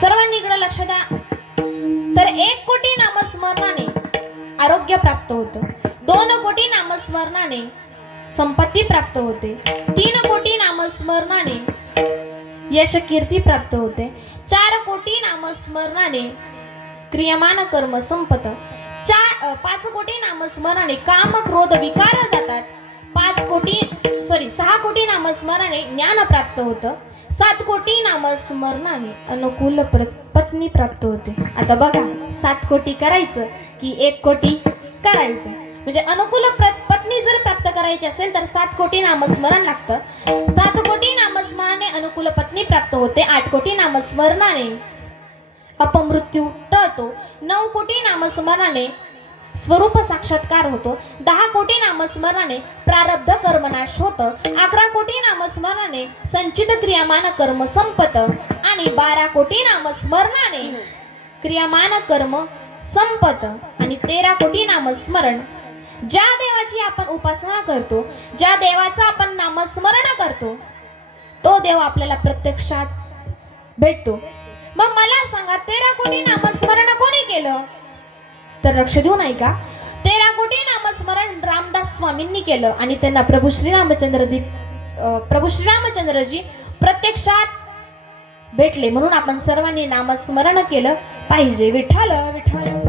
सर्वांनी इकडे लक्ष द्या. तर 1 कोटी नामस्मरणाने आरोग्य प्राप्त होतं, 2 कोटी नामस्मरणाने संपत्ती प्राप्त होते, 3 कोटी नामस्मरणाने यश कीर्ती प्राप्त होते, 4 कोटी नामस्मरणाने क्रियमान कर्म संपत, 5 कोटी नामस्मरणाने काम क्रोध विकार जातात, 6 कोटी नामस्मरणाने ज्ञान प्राप्त होतं, 7 कोटी नामस्मरणाने अनुकूल पत्नी प्राप्त होते. आता बघा, 7 कोटी करायचं की 1 कोटी करायचं, म्हणजे अनुकूल पत्नी जर प्राप्त करायची असेल तर 7 कोटी नामस्मरण लागतं. 7 कोटी नामस्मरणाने अनुकूल पत्नी प्राप्त होते, 8 कोटी नामस्मरणाने अपमृत्यू टळतो, 9 कोटी नामस्मरणाने स्वरूप साक्षात्कार होतो, 10 कोटी नामस्मरणाने प्रारब्ध कर्मनाश होतं, 11 कोटी नामस्मरणाने संचित क्रियामान कर्म संपत आणि 12 कोटी नामस्मरणाने क्रियामान कर्म संपत आणि 13 कोटी नामस्मरण. ज्या देवाची आपण उपासना करतो, ज्या देवाचा आपण नामस्मरण करतो, तो देव आपल्याला प्रत्यक्षात भेटतो. मग मला सांगा, 13 कोटी नामस्मरण कोणी केलं? तर लक्ष देऊन ऐका. 13 कोटी नामस्मरण रामदास स्वामींनी केलं आणि त्यांना प्रभू श्रीरामचंद्रजी प्रत्यक्षात भेटले. म्हणून आपण सर्वांनी नामस्मरण केलं पाहिजे. विठ्ठल विठ्ठल.